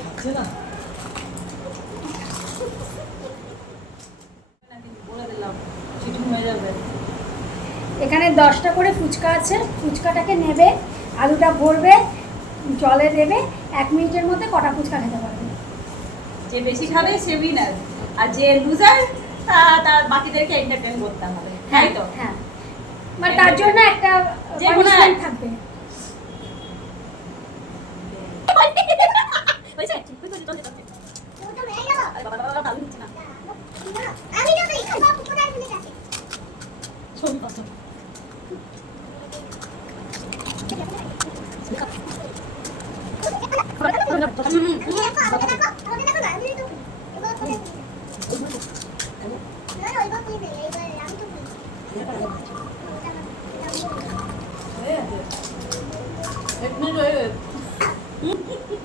খাচ্ছে না এখানে 10টা করে ফুচকা আছে, ফুচকাটাকে নেবে, আলুটা ভরবে, জলে দেবে, 1 মিনিটের মধ্যে কটা ফুচকা খেতে পারবে। যে বেশি খাবে সে উইনার, আর যে লুজার তার বাকিদেরকে এন্টারটেইন করতে হবে, তাই তো? হ্যাঁ, মানে তার জন্য একটা পানিশমেন্ট থাকবে।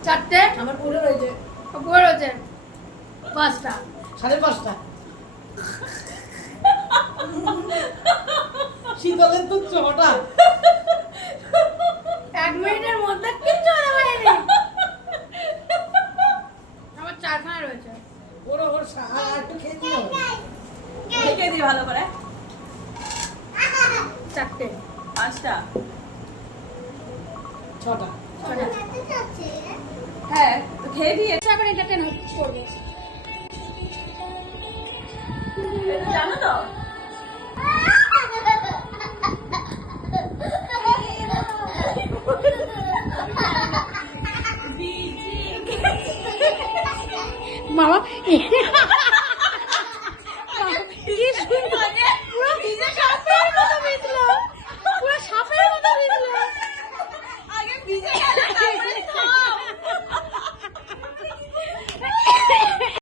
চারটে আমার পুরো রয়েছে, পুরো রয়েছে 5টা, 5:30। শীতলের তো 6টা। 1 মিনিটের মধ্যে কিচ্ছু হতে পারেনি। আমার 4খানা রয়েছে। ওর একটু খেয়ে দিও, খেয়ে দিই ভালো করে। 4টে, 5টা, 6টা। হ্যাঁ তো খেয়ে দিয়ে এখন এন্টারটেইন করবে। জানো তো মামা আগে ভিজে গেল